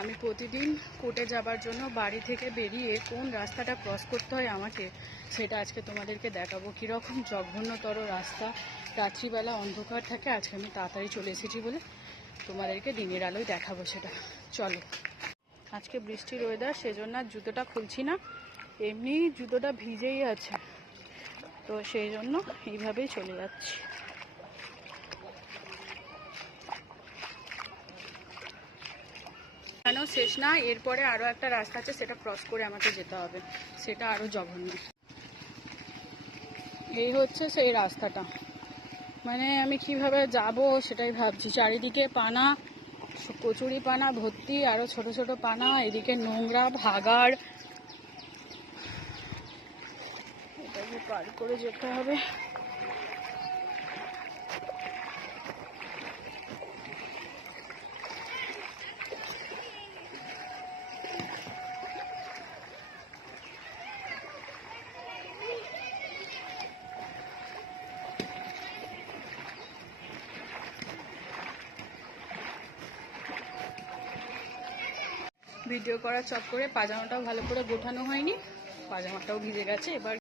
আমি প্রতিদিন কোর্টে যাবার জন্য বাড়ি থেকে বেরিয়ে কোন রাস্তাটা ক্রস করতে হয় আমাকে, সেটা আজকে তোমাদেরকে দেখাবো। কীরকম জঘন্যতর রাস্তা, রাত্রিবেলা অন্ধকার থাকে। আজকে আমি তাড়াতাড়ি চলে এসেছি বলে তোমাদেরকে দিনের আলোয় দেখাবো সেটা। চলো। আজকে বৃষ্টির ওয়েদার, সেজন্য জুতোটা খুলছি না, এমনি জুতোটা ভিজেই আছে, তো সেই জন্য এইভাবেই চলে যাচ্ছি। কেন শেষ না, এরপরে আরও একটা রাস্তা আছে, সেটা ক্রস করে আমাকে যেতে হবে, সেটা আরও জঘন্য। এই হচ্ছে সেই রাস্তাটা, মানে আমি কিভাবে যাব সেটাই ভাবছি। চারিদিকে পানা, কচুরি পানা ভর্তি, আরও ছোট ছোট পানা, এদিকে নোংরা ভাগাড়, এটাকে পার করে যেতে হবে। ভিডিও করার চক্করে পাজামাটাও ভালো করে গোছানো হয়নি, পাজামাটাও ভিজে গেছে। এবার